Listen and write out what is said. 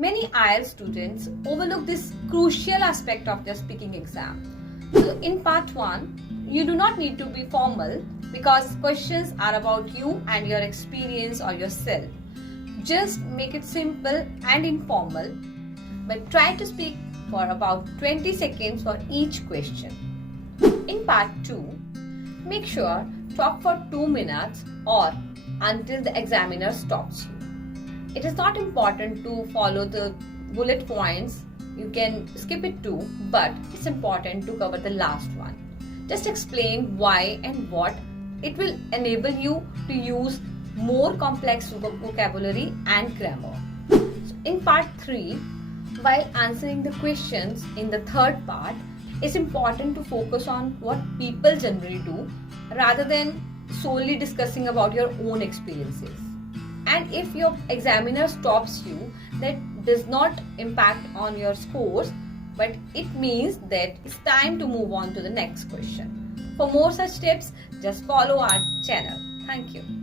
Many IELTS students overlook this crucial aspect of their speaking exam. So in part 1, you do not need to be formal because questions are about you and your experience or yourself. Just make it simple and informal, but try to speak for about 20 seconds for each question. In part 2, make sure talk for 2 minutes or until the examiner stops you. It is not important to follow the bullet points, you can skip it too, but it's important to cover the last one. Just explain why and what. It will enable you to use more complex vocabulary and grammar. So in part 3, while answering the questions in the third part, it's important to focus on what people generally do rather than solely discussing about your own experiences. And if your examiner stops you, that does not impact on your scores, but it means that it's time to move on to the next question. For more such tips, just follow our channel. Thank you.